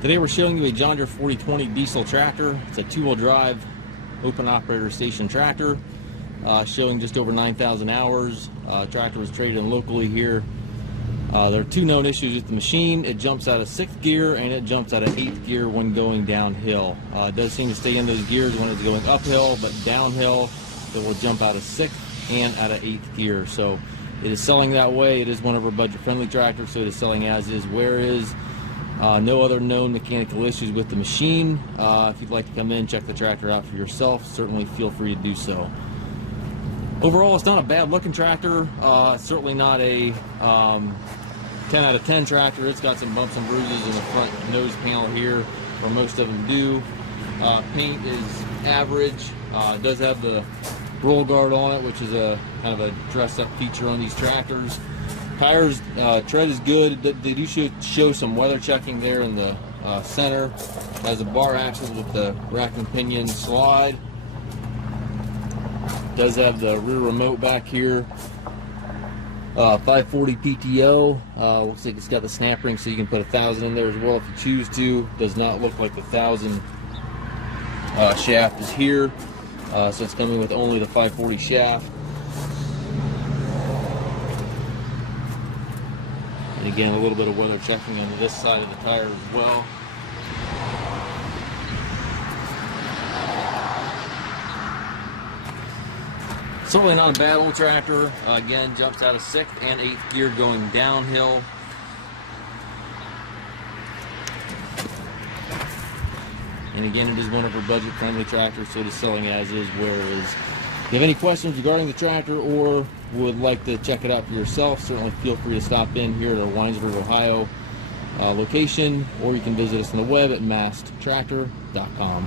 Today we're showing you a John Deere 4020 diesel tractor. It's a two-wheel drive, open operator station tractor, showing just over 9,000 hours. Tractor was traded in locally here. There are two known issues with the machine. It jumps out of 6th gear and it jumps out of 8th gear when going downhill. It does seem to stay in those gears when it's going uphill, but downhill it will jump out of 6th and out of 8th gear. So it is selling that way. It is one of our budget-friendly tractors, so it is selling as is, where is. No other known mechanical issues with the machine. If you'd like to come in, check the tractor out for yourself, certainly feel free to do so. Overall, it's not a bad looking tractor. Certainly not a 10 out of 10 tractor. It's got some bumps and bruises in the front nose panel here, where most of them do. Paint is average. It does have the roll guard on it, which is a kind of a dress-up feature on these tractors. Tires, tread is good. They do show some weather checking there in the center. Has a bar axle with the rack and pinion slide. Does have the rear remote back here. 540 PTO. Looks like it's got the snap ring, so you can put 1,000 in there as well if you choose to. Does not look like the 1,000 shaft is here, so it's coming with only the 540 shaft. And again, a little bit of weather checking on this side of the tire as well. Certainly not a bad old tractor. Again, jumps out of 6th and 8th gear going downhill. And again, it is one of our budget-friendly tractors, so it is selling as is, where is. If you have any questions regarding the tractor or would like to check it out for yourself, certainly feel free to stop in here at our Winesburg, Ohio location, or you can visit us on the web at massedtractor.com.